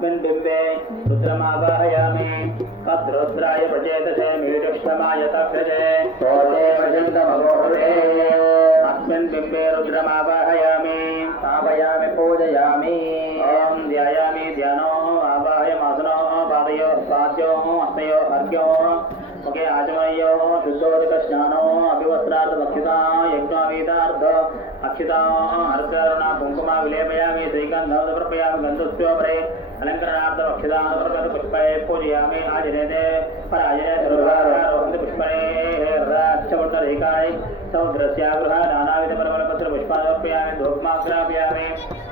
अस्मिन् बिम्बे रुद्रमावाहयामि तद्रुद्राय प्रचेतसे मीडुष्टमाय तभ्यजे तोते प्रचण्डमगोहरे अस्मिन् बिम्बे रुद्रमावाहयामि स्थापयामि पूजयामि ॐ ध्यायामि ध्यानो आवाहयमासनो पादयो पाद्यो हस्तयो अर्घ्यो मुखे आचमयो शुद्धोदकस्नानो अभिवस्त्रार्थभक्षिता यज्ञावीतार्थ अक्षिता अर्घरुणा कुङ्कुमा विलेपयामि श्रीगन्धं समर्पयामि गन्धस्योपरे अलङ्करणार्थ अक्षितां पुष्पे पूजयामि आजनेते पराजने सर्वहारोहन्ति पुष्पणे रक्षवर्धरेकाय समुद्रस्यागृह नानाविधपरमलपत्र पुष्पान् धूपमाग्रापयामि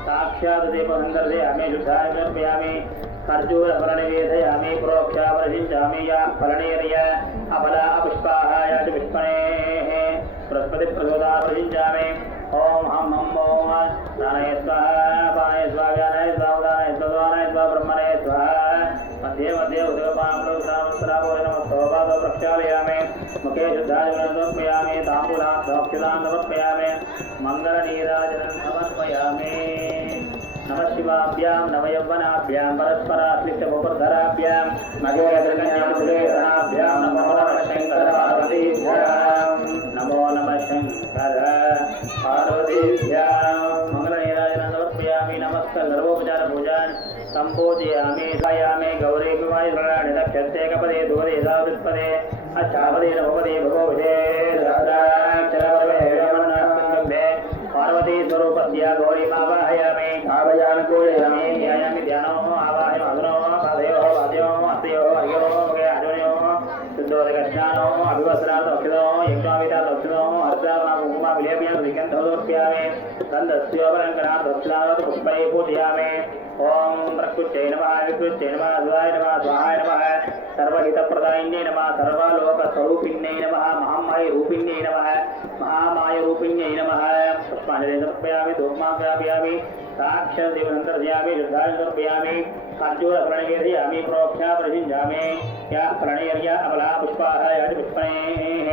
साक्षात् दीपसन्दर्शयामि शुद्धाय समर्पयामि खर्जूरफलनिवेदयामि प्रोक्षावरसिञ्चामि या फलनेर्य अफला पुष्पाः या च पुष्पणेः बृहस्पतिप्रचोदावरसिञ्चामि ॐ हं हं ॐ प्राणाय स्वाहा पानाय स्वाहा व्यानाय स्वाहा उदानाय स्वाहा स्वानाय स्वाहा ब्रह्मणे स्वाहा मध्ये मध्ये उदकपामृतसामस्त्रावो नमस्तोपादो प्रक्षालयामि मुखे शुद्धाय समर्पयामि ताम्बूलान् दक्षिणान् समर्पयामि मङ्गलनीराजनं समर्पयामि नमः शिवाभ्यां नवयौवनाभ्यां परस्पराश्लिष्टमुपधराभ्यां मगेन्द्रकन्याभ्यां नमो नमः शङ्कर पार्वतीभ्यां नमो नमः शङ्कर पार्वतीभ्यां मङ्गलनीराजनं समर्पयामि नमस्करोपचारपूजान् सम्पूजयामि ध्यायामि गौरीमिवाय शरणानि दक्षस्ते कपदे दुपदे सावित्पदे अष्टापदे नवपदे भगवते सहस्राक्षरपर्वे पार्वती स्वरूपस्य गौरीमावाहयामि आवाहयामि पूजयामि ध्यायामि ध्यानो आवाहयामि अग्नो पादयोः पादयोः हस्तयोः अर्घ्योः मुखे आचमनयोः शुद्धोदकस्नानो अभिवस्त्रात् अक्षितो यज्ञावितात् अक्षितो अर्घारुणा कुङ्कुमा विलेपयामि श्रीगन्धं समर्पयामि गन्धस्योपलङ्कनात् दक्षिणात् पुष्पैः पूजयामि ॐ प्रकृत्यै नमः विकृत्यै नमः शिवाय नमः स्वाहाय नमः सर्वहितप्रदायिन्यै नमः सर्वलोकस्वरूपिण्यै नमः महामायरूपिण्यै नमः महामायरूपिण्यै नमः पुष्पाणि समर्पयामि धूपमाग्रापयामि साक्षादेवसन्दर्शयामि शुद्धाय समर्पयामि खर्जूरफलनिवेदयामि प्रोक्षावरसिञ्चामि याः फलनेर्य अबला पुष्पाः या च पुष्पणेः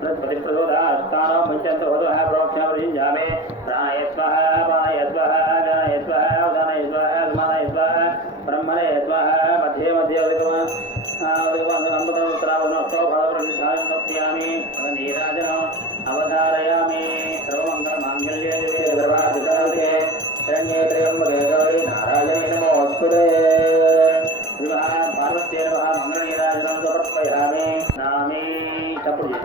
बृहस्पतिप्रचोदास्तानो मुञ्चन्तु वधवः प्रोक्षावरसिञ्चामि प्राणाय स्वाहा पानाय स्वाहा व्यानाय स्वाहा उदानाय स्वाहा समानाय स्वाहा ब्रह्मणे स्वाहा मध्ये मध्ये उदकमस्तोपादप्रतिष्ठायामि नीराजनम् अवधारयामि सर्वमङ्गलमाङ्गल्ये सर्वार्थसाधके शरण्ये त्र्यम्बके गौरी नारायणे नमोऽस्तुते श्रीमः पार्वत्यै नमः मङ्गलनीराजनं समर्पयामि नामी चपुर्य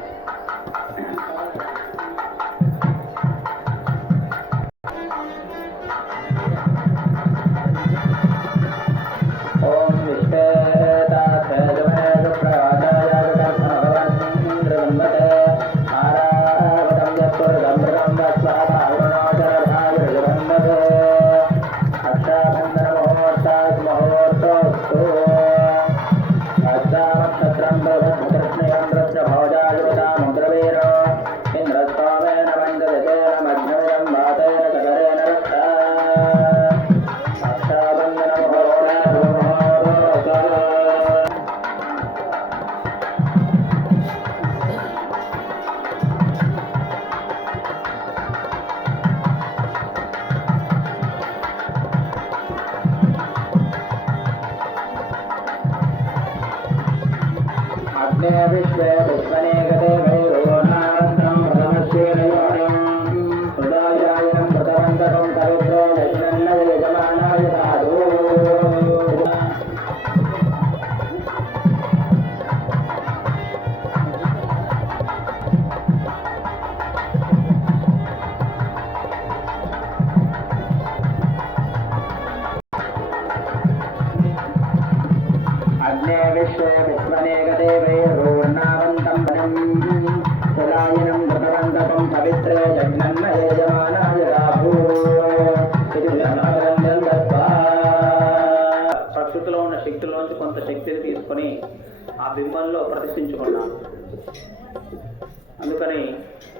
అందుకని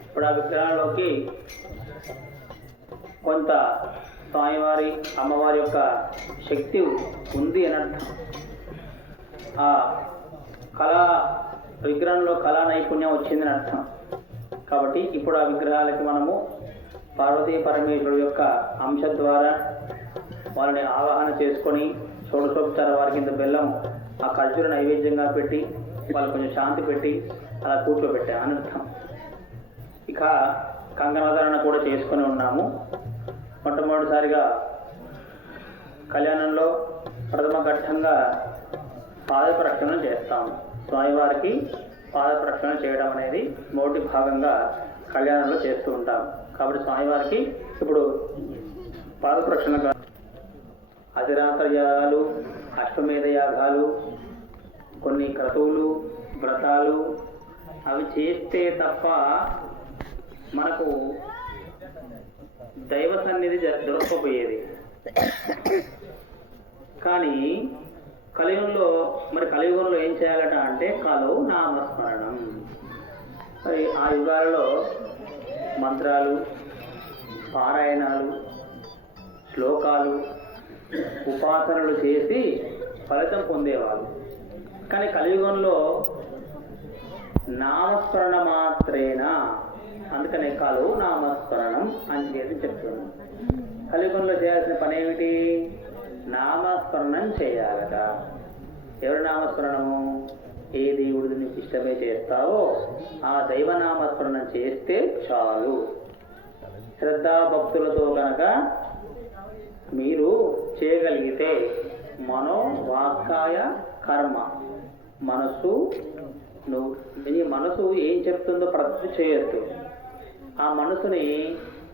ఇప్పుడు ఆ విగ్రహాల్లోకి కొంత స్వామివారి అమ్మవారి యొక్క శక్తి ఉంది అని అర్థం. ఆ కళా విగ్రహంలో కళా నైపుణ్యం వచ్చిందని అర్థం. కాబట్టి ఇప్పుడు ఆ విగ్రహాలకి మనము పార్వతీ పరమేశ్వరుడు యొక్క అంశ ద్వారా వాళ్ళని ఆవాహన చేసుకొని షోడశోపచార వారికి ఇంత బెల్లం ఆ ఖర్జూర నైవేద్యంగా పెట్టి వాళ్ళు కొంచెం శాంతి పెట్టి అలా కూర్చోబెట్టాం అని అర్థం. ఇక కంకణాధారణ కూడా చేసుకొని ఉన్నాము. మొట్టమొదటిసారిగా కళ్యాణంలో ప్రథమ ఘట్టంగా పాద ప్రక్షాళన చేస్తాము. స్వామివారికి పాద ప్రక్షాళన చేయడం అనేది మొదటి భాగంగా కళ్యాణంలో చేస్తూ ఉంటాం. కాబట్టి స్వామివారికి ఇప్పుడు పాద ప్రక్షాళన అతిరాత్ర యాగాలు, అశ్వమేధ యాగాలు, కొన్ని క్రతువులు, వ్రతాలు అవి చేస్తే తప్ప మనకు దైవ సన్నిధి దొరకపోయేది. కానీ కలియుగంలో ఏం చేయాలట అంటే కలు నామస్మరణం. మరి ఆ యుగాలలో మంత్రాలు, పారాయణాలు, శ్లోకాలు, ఉపాసనలు చేసి ఫలితం పొందేవాళ్ళు. కానీ కలియుగంలో నామస్మరణ మాత్రేనా, అందుకనే కలు నామస్మరణం అని చేసి చెప్తున్నాం. కలియుగంలో చేయాల్సిన పని ఏమిటి? నామస్మరణం చేయాలట. ఎవరి నామస్మరణము? ఏ దేవుడిని నీకు ఇష్టమే చేస్తావో ఆ దైవనామస్మరణం చేస్తే చాలు. శ్రద్ధాభక్తులతో కనుక మీరు చేయగలిగితే మనో వాక్కాయ కర్మ, నీ మనసు ఏం చెప్తుందో ప్రతి చేయొద్దు. ఆ మనసుని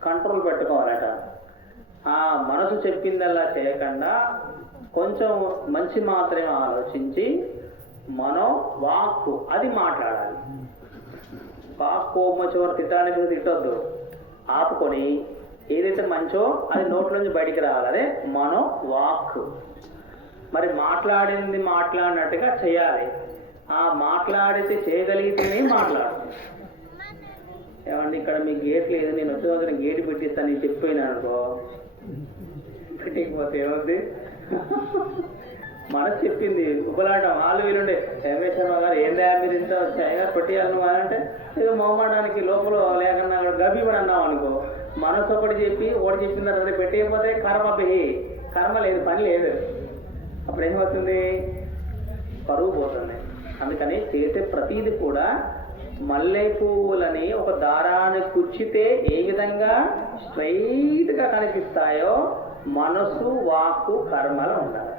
కంట్రోల్ పెట్టుకోవాలట. ఆ మనసు చెప్పిందల్లా చేయకుండా కొంచెం మంచి మాత్రమే ఆలోచించి మనో వాక్కు అది మాట్లాడాలి. వాక్కు చివరి తిట్టడానికి తిట్టొద్దు, ఆపుకొని ఏదైతే మంచో అది నోట్ల నుంచి బయటికి రావాలి. అదే మనో వాక్కు. మరి మాట్లాడినట్టుగా చేయాలి. ఆ మాట్లాడితే చేయగలిగితేనే మాట్లాడు. ఏమంటే ఇక్కడ మీ గేట్ లేదు, నేను వచ్చిన గేటు పెట్టిస్తాను నేను చెప్పిపోయినా అనుకో, పెట్టకపోతే ఏమవుద్ది? మనసు చెప్పింది ఉబ్బలాటం వాళ్ళు వీలుండే రమేష్ శర్మ గారు ఏందా మీరు ఇంత వచ్చాయిగా పెట్టేయాలను అంటే ఏదో మొహమాటానికి లోపల లేకన్నా గభీమని అన్నాం అనుకో, మనసు ఒకటి చెప్పి ఒకటి చెప్పిన తర్వాత పెట్టేయకపోతే కర్మ లేదు, పని లేదు. అప్పుడు ఏమవుతుంది? పరువు పోతుంది. అందుకని చేసే ప్రతీది కూడా మల్లె పువ్వులని ఒక దారాన్ని కుచ్చితే ఏ విధంగా స్ట్రైట్గా కనిపిస్తాయో మనసు వాక్కు కర్మలు ఉండాలి.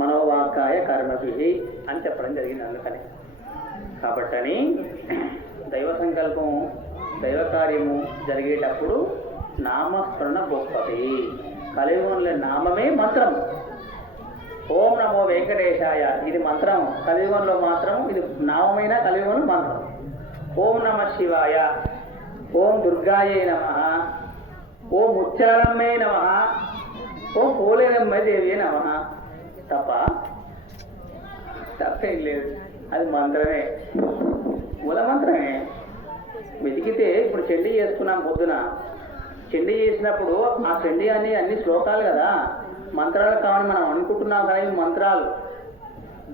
మనోవాక్కాయ కర్మభి అని చెప్పడం జరిగింది. అందుకని కాబట్టని దైవ సంకల్పం, దైవ కార్యము జరిగేటప్పుడు నామస్మరణ గొప్పది. కలియుగంలో నామమే మంత్రం. ఓం నమో వెంకటేశాయ ఇది మంత్రం. కలియుగంలో మాత్రం ఇది నామమైన కలియుగంలో మంత్రం. ఓం నమ శివాయ, ఓం దుర్గాయే నమః, ఓం ముత్యాలమ్మే నమః, ఓం పోలేరమ్మ దేవియే నమః. తప్పేం లేదు, అది మంత్రమే, మూల మంత్రమే. వెతికితే ఇప్పుడు చండీ చేసుకున్నాం పొద్దున. చండీ చేసినప్పుడు ఆ చండీ అన్ని శ్లోకాలు కదా, మంత్రాలు కావాలని మనం అనుకుంటున్నాం. కానీ మంత్రాలు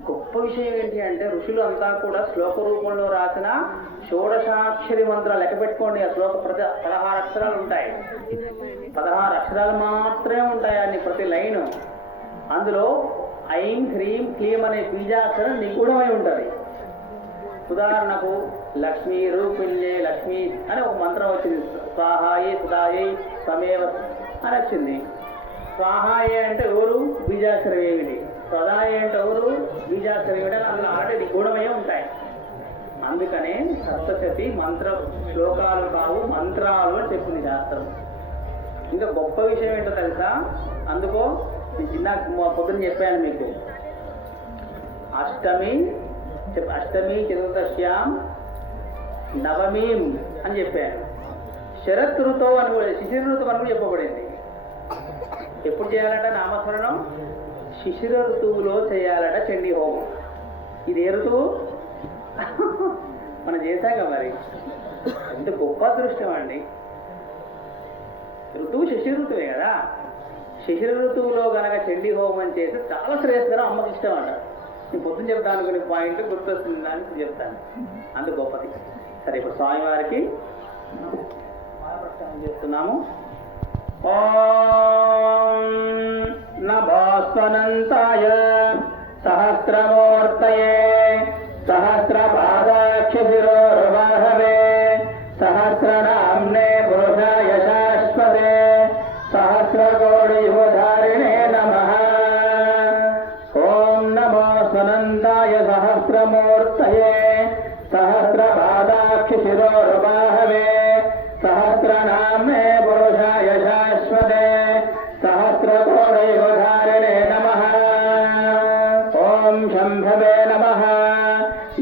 గొప్ప విషయం ఏంటి అంటే ఋషులు అంతా కూడా శ్లోక రూపంలో రాసిన షోడశాక్షరి మంత్రాలు లెక్క పెట్టుకోండి. ఆ శ్లోక 16 అక్షరాలు ఉంటాయి. 16 అక్షరాలు మాత్రమే ఉంటాయి అన్ని ప్రతి లైను. అందులో ఐం హ్రీం క్లీం అనే బీజాక్షరం నిగూఢమై ఉంటుంది. ఉదాహరణకు లక్ష్మీ రూపిణ్యే లక్ష్మీ అని ఒక మంత్రం వచ్చింది. స్వాహాయే సుధాయే స్వమేవ అని వచ్చింది. స్వాహాయే అంటే ఎవరు? బీజాక్షరం ఏమిటి. స్వదాయే అంటే ఎవరు? బీజాక్షరం ఏమిటి. అందులో ఆల్రెడీ నిగూఢమయ్యే ఉంటాయి. అందుకనే సప్తశతి మంత్ర శ్లోకాలు కావు, మంత్రాలు అని చెప్పింది శాస్త్రం. ఇంకా గొప్ప విషయం ఏంటో తెలుసా? అందుకో చిన్న పొద్దున చెప్పాను మీకు, అష్టమి చతుర్దశ్యాం నవమీం అని చెప్పాను. శరత్ ఋతువు అని కూడా, శిశిర ఋతువు అని కూడా చెప్పబడింది. ఎప్పుడు చేయాలట నామస్మరణం? శిశిర ఋతువులో చేయాలట చండీ హోమం. ఇది ఏ ఋతువు? మనం చేశాక మరి ఎంత గొప్ప అదృష్టం అండి. ఋతువు శిశిర ఋతువే కదా. శిశిర ఋతువులో గనక చండీ హోమం చేసి చాలా శ్రేయస్కరం, అమ్మకి ఇష్టం అంట. నేను పొద్దున చెప్తాను కొన్ని పాయింట్ గుర్తొస్తుంది దానికి చెప్తాను, అంత గొప్పది. సరే, ఇప్పుడు స్వామివారికి ప్రక్షాళన చేస్తున్నాము. ఓం నమోస్వనంతాయ సహస్రమూర్తయే సహస్రపాదాక్షిశిరోర్వాహవే సహస్రనామ్నే పురుషాయ శాశ్వతే సహస్రకోటియుగధారిణే నమః. ఓం నమో స్వనంతాయ సహస్రమూర్తయే సహస్రపాదాక్షిశిరోర్వాహవే సహస్రనామ్నే పురుషాయ శాశ్వతే సహస్రకోటియుగధారిణే నమః. ఓం శంభవే నమః.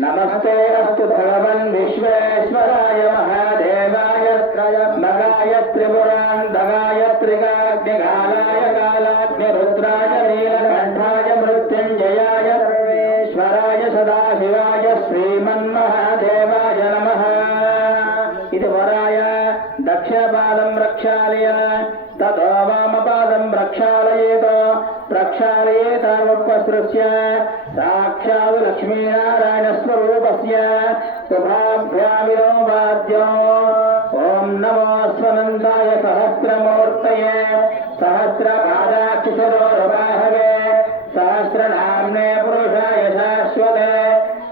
నమస్తే అస్తు భగవన్ విశ్వేశ్వరాయ మహాదేవాయ మగాయ త్రిపురాంతకాయ త్రికాగ్నికాలాయ కాలాగ్నిరుద్రాయ నీలకంఠాయ మృత్యుంజయాయ సర్వేశ్వరాయ సదాశివాయ శ్రీమన్మహాదేవాయ నమః. ఇది వరాయ దక్షపాదం ప్రక్షాళయ తతో వామపాదం ప్రక్షాళయేత ప్రక్షాళయేతాముపసృజ్య సాక్షాత్ లక్ష్మీనారాయణ స్వరూపస్య శుభాభ్యామినో వాద్యో. ఓం నమో స్వనంతాయ సహస్రమూర్తయే సహస్రపాదాక్షిశిరోర్వాహవే సహస్రనామ్నే పురుషాయ శాశ్వతే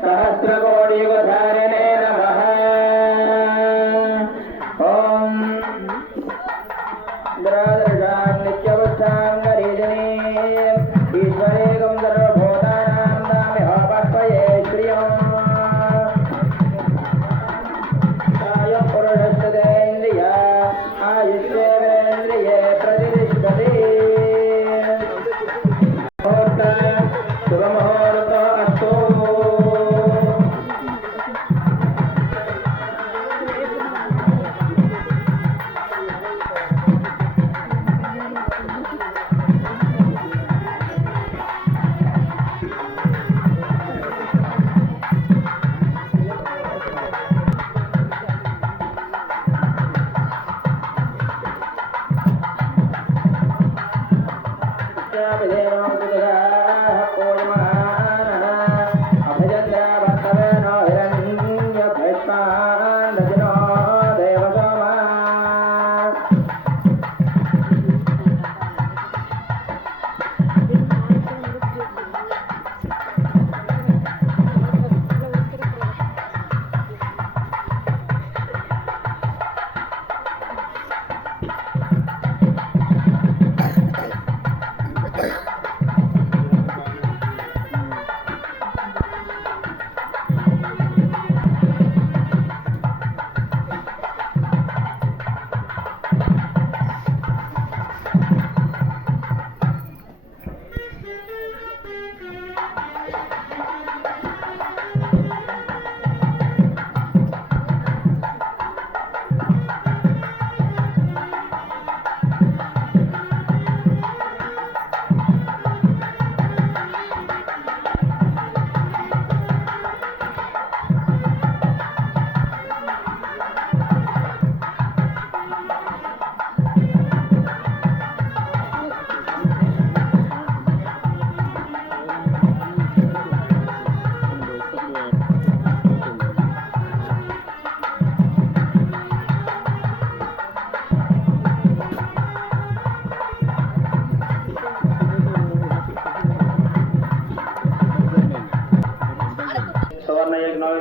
సహస్రకోటియుగధారిణే నమః. ఓం నిత్యవచ్చాంగరీజనే ఈశ్వరేకం సర్వభూతానాం దామి హోపస్వయే శ్రియం ఆయ పురుషస్తేంద్రియ ఆయుష్యేంద్రియే ప్రతిష్టతి. శుభముహూర్త అస్తు.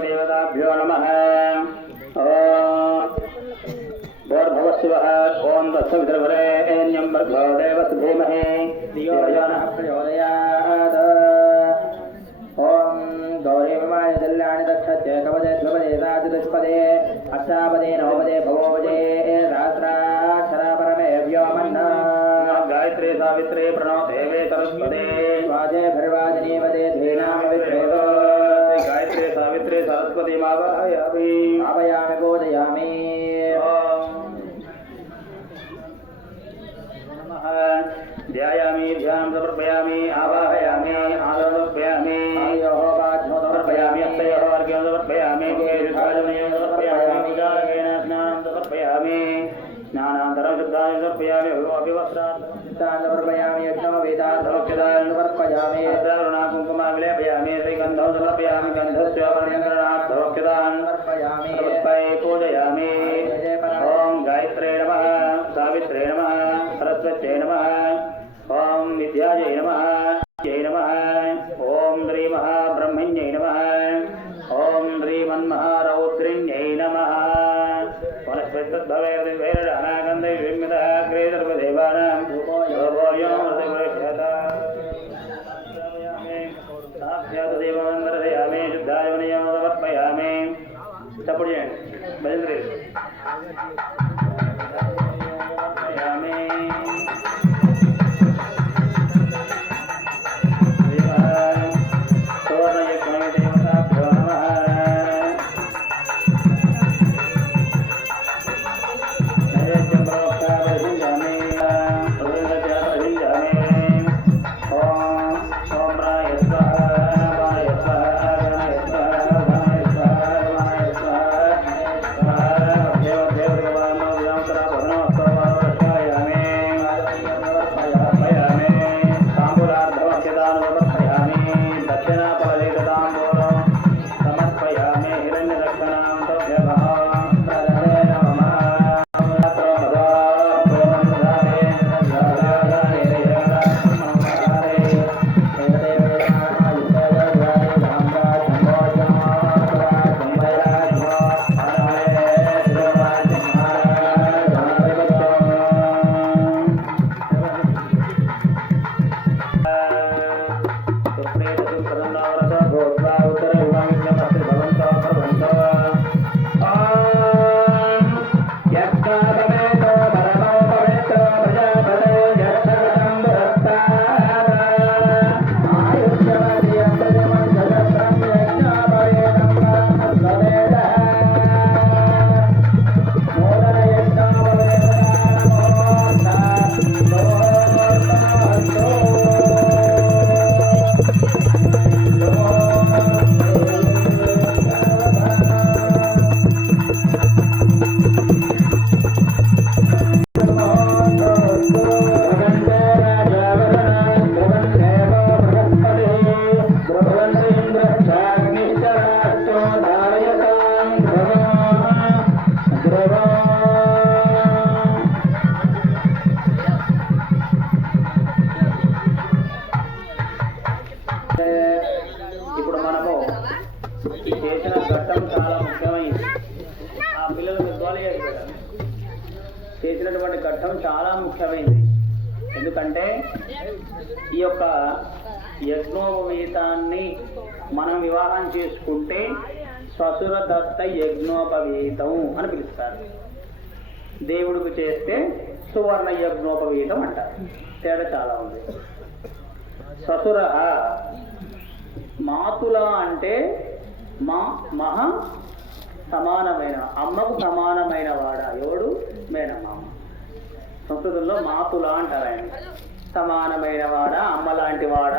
దేవతాభ్యో నమః. భోర్భవశివః. ఓం తత్సవితుర్వరేణ్యం భర్గో దేవस्य ధీమహి ధియో యో నః ప్రచోదయాత్. ఓం గౌరీమాయ దల్లాని దక్షతే కవదే ద్విపదే సాచతుష్పదే అష్టాపదే నవపదే భవోపదే సహస్రాక్షరా పరమే వ్యోమన్న. గాయత్రీ సావిత్రీ ప్రణో దేవే సరస్వతే వాజే భర్వాజనీపదే ధీనామ విశ్వేదో. గాయత్రీ సావిత్రీ సరస్వతి ఆవాహయామి ఆవయామి పూజయామి. ధ్యాయామి ధ్యానం సమర్పయామి ఆవాహయామి ఆలోపయామి సమర్పయామి అస్తయోః అర్ఘ్యం సమర్పయామి. సమర్పయామి యజ్ఞో వేదార్థోక్తిదాన్ సమర్పయామి అరుణా కుంకుమ విలేపయామి శ్రీగంధో సమర్పయామి గంధస్య పరిణకరణార్థోక్తిదాన్ సమర్పయామి పూజయామి ఓం గాయత్రే నమః సావిత్రే నమః సరస్వత్యై నమః ఓం విద్యాయై నమః జై నమః ఓం శ్రీ మహాబ్రహ్మణ్యై నమః ఓం శ్రీమన్మహారౌద్రిణ్యై నమః చప్పుడు చేయండి భజంత్రి ఇప్పుడు మనము చేసిన ఘట్టం చాలా ముఖ్యమైనది. ఆ పిల్లలు పెద్దవాళ్ళు చేసినటువంటి ఘట్టం చాలా ముఖ్యమైనది. ఎందుకంటే ఈ యొక్క యజ్ఞోపవీతాన్ని మనం వివాహం చేసుకుంటే శ్వశుర దత్త యజ్ఞోపవీతం అని పిలుస్తారు. దేవుడికి చేస్తే సువర్ణ యజ్ఞోపవీతం అంటారు. తేడా చాలా ఉంది. శ్వశుర మాతుల అంటే మహా సమానమైన అమ్మకు సమానమైన వాడ ఎవడు? మేనమామ. సంస్కృతంలో మాతుల అంటారు. ఆయన సమానమైన వాడ, అమ్మ లాంటి వాడ.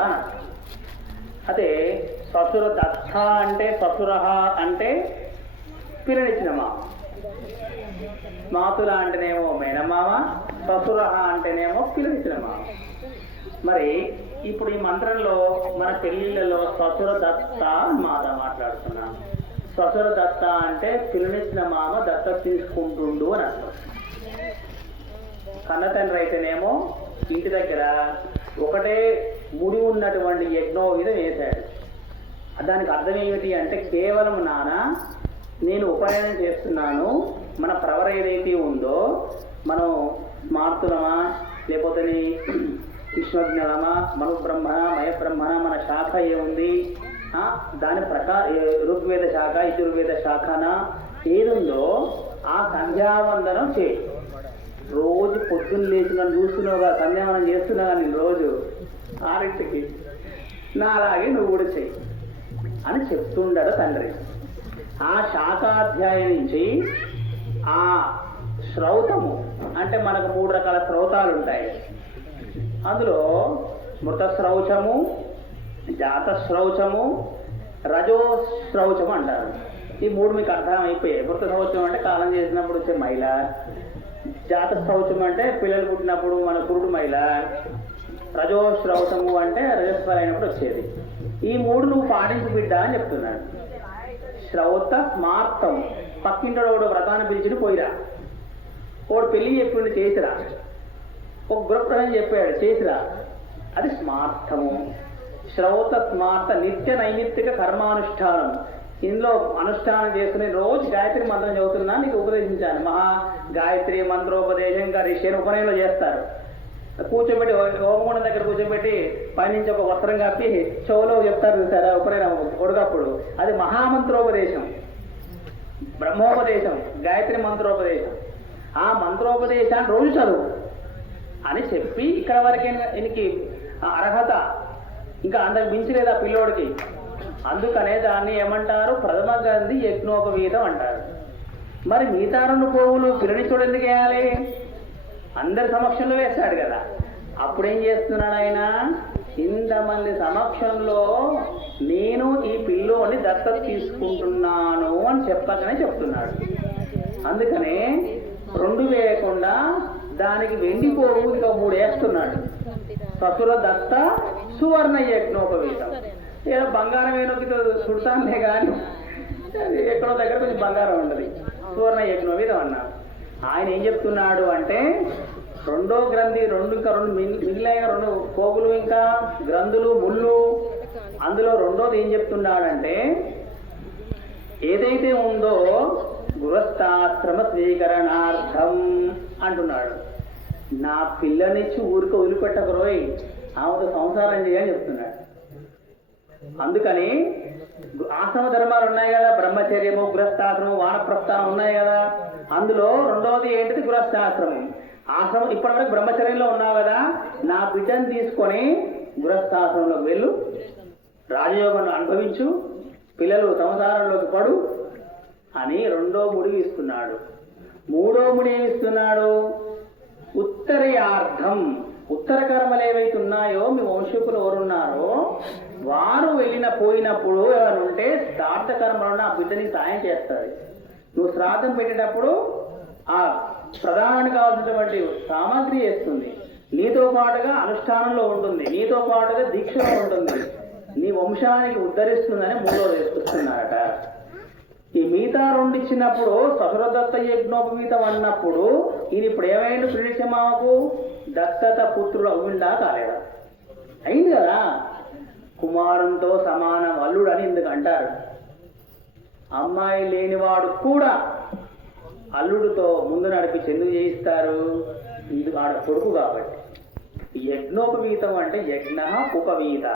అదే శ్వశుర దత్త అంటే శ్వశుర అంటే పిల్లనిచ్చిన మామ. మాతుల అంటేనేమో మేనమామ, శ్వశుర అంటేనేమో పిల్లనిచ్చిన మామ. మరి ఇప్పుడు ఈ మంత్రంలో మన పెళ్లిళ్ళలో శ్వశుర దత్త మాట మాట్లాడుతున్నాం. శ్వశుర దత్త అంటే పిల్లనిచ్చిన మామ దత్త తీసుకుంటుండు అని అర్థం. కన్న తండ్రి అయితేనేమో ఇంటి దగ్గర ఒకటే ముడి ఉన్నటువంటి యజ్ఞోపవీతం వేశాడు. దానికి అర్థం ఏమిటి అంటే కేవలం నాన్న నేను ఉపనయనం చేస్తున్నాను, మన ప్రవర ఏదైతే ఉందో మనం మారుతున్నామా లేకపోతే విష్ణుజ్ఞానమా మనుబ్రహ్మణ మయబ్రహ్మణ మన శాఖ ఏముంది, దాని ఋగ్వేద శాఖ యజుర్వేద శాఖనా ఏదుందో ఆ సంధ్యావందనం చేయి. రోజు పొద్దున్న లేచి నన్ను చూస్తున్నావుగా, సంధ్యావందనం చేస్తున్నాగా నేను రోజు 6ంటికి, నా అలాగే నువ్వు కూడా చెయ్యి అని చెప్తుండడు తండ్రి. ఆ శాఖాధ్యాయం నుంచి ఆ శ్రౌతము అంటే మనకు 3 రకాల శ్రౌతాలు ఉంటాయి. అందులో మృత శ్రౌచము, జాత శ్రౌచము, రజోశ్రౌచము అంటారు. ఈ 3 మీకు అర్థం అయిపోయాయి. మృత శ్రౌచం అంటే కాలం చేసినప్పుడు వచ్చే మైల, జాత శౌచం అంటే పిల్లలు పుట్టినప్పుడు మన పురుడు మైల, రజోశ్రౌతము అంటే రజస్వర అయినప్పుడు వచ్చేది. ఈ మూడు నువ్వు పాటించు బిడ్డ అని చెప్తున్నాడు. శ్రౌత స్మార్తం, పక్కింటోడు ఒకడు వ్రతాన్ని పిలిచిని పోయిరా, ఒకడు పెళ్లి చెప్పిండు చేసిరా, ఒక గృహప్రవేశం చెప్పాడు చేసిరా, అది స్మార్థము. శ్రౌత స్మార్త నిత్య నైమిత్తిక కర్మానుష్ఠానం. ఇందులో అనుష్ఠానం చేసుకుని రోజు గాయత్రి మంత్రం చదువుతున్నా నీకు ఉపదేశించాను. మహా గాయత్రి మంత్రోపదేశం ఋషి ఉపనయనంలో చేస్తారు. కూర్చోబెట్టి హోమగుండం దగ్గర కూర్చోబెట్టి పైనుంచి ఒక వస్త్రం కప్పి చెవులో చెప్తారు చూసారా ఉపనయనం ఒడగప్పుడు, అది మహామంత్రోపదేశం, బ్రహ్మోపదేశం, గాయత్రి మంత్రోపదేశం. ఆ మంత్రోపదేశాన్ని రోజు చదువు అని చెప్పి ఇక్కడ వరకే ఈయనకి అర్హత, ఇంకా అంతకు మించి లేదా పిల్లోడికి. అందుకనే దాన్ని ఏమంటారు, ప్రథమ గంధి యజ్ఞోపవీతం అంటారు. మరి మిగతా 2 పోగులు పిల్లనిచోడు ఎందుకు వేయాలి? అందరి సమక్షంలో వేశాడు కదా. అప్పుడేం చేస్తున్నాడు ఆయన, ఇంతమంది సమక్షంలో నేను ఈ పిల్లోని దత్తత తీసుకుంటున్నాను అని చెప్పకనే చెప్తున్నాడు. అందుకనే 2 వేయకుండా దానికి వెండి పోగు ఇంకా 3 వేస్తున్నాడు. ససుర దత్త సువర్ణ యజ్ఞోపవీతం. ఏదో బంగారం ఏనొకి సుడతానులే కానీ ఎక్కడో దగ్గర కొంచెం బంగారం ఉండదు, సువర్ణ యజ్ఞోపవీతం అన్నాడు. ఆయన ఏం చెప్తున్నాడు అంటే, 2వ గ్రంథి, ఇంకా 2 మిగిలిన 2 పోగులు, ఇంకా గ్రంథులు, ముళ్ళు. అందులో 2వది ఏం చెప్తున్నాడంటే, ఏదైతే ఉందో గృహస్థాశ్రమ స్వీకరణార్థం అంటున్నాడు. నా పిల్లనిచ్చి ఊరికి వదిలిపెట్టకరోయ్, ఆమెతో సంసారం చేయని చెప్తున్నాడు. అందుకని ఆశ్రమ ధర్మాలు ఉన్నాయి కదా, బ్రహ్మచర్యము, గృహస్థాశ్రమం, వానప్రస్థానం ఉన్నాయి కదా. అందులో 2వది ఏంటిది, గృహస్థాశ్రమం. ఆశ్రమం ఇప్పటివరకు బ్రహ్మచర్యంలో ఉన్నావు కదా, నా బిడ్డను తీసుకొని గృహస్థాశ్రమంలోకి వెళ్ళు, రాజయోగం అనుభవించు, పిల్లలు సంసారంలోకి పడు అని 2వ ముడి ఇస్తున్నాడు. 3వ ముడి ఏమిస్తున్నాడు, ఉత్తరయార్థం. ఉత్తర కర్మలు ఏవైతే ఉన్నాయో మీ వంశీకులు ఎవరున్నారో వారు పోయినప్పుడు ఎవరుంటే శ్రాద్ధ కర్మలను ఆ బిడ్డని సాయం చేస్తారు. నువ్వు శ్రాద్ధం పెట్టేటప్పుడు ఆ ప్రధానానికి కావాల్సినటువంటి సామాగ్రి వేస్తుంది, నీతో పాటుగా అనుష్ఠానంలో ఉంటుంది, నీతో పాటుగా దీక్షలో ఉంటుంది, నీ వంశానికి ఉద్ధరిస్తుందని 3వది వేస్తున్నారట. ఈ మిగతా 2 ఇచ్చినప్పుడు ససురదత్త యజ్ఞోపవీతం అన్నప్పుడు ఈయన ఇప్పుడు ఏమైంది, శ్రీనిశమాకు దత్తత పుత్రుడు అవ్విండా కాలేదా? అయింది కదా. కుమారునితో సమానం అల్లుడు అని ఎందుకు అంటారు? అమ్మాయి లేనివాడు కూడా అల్లుడితో ముందు నడిపించి ఎందుకు చేయిస్తారు? ఇది వాడు కొడుకు కాబట్టి. యజ్ఞోపవీతం అంటే యజ్ఞ ఉపవీత.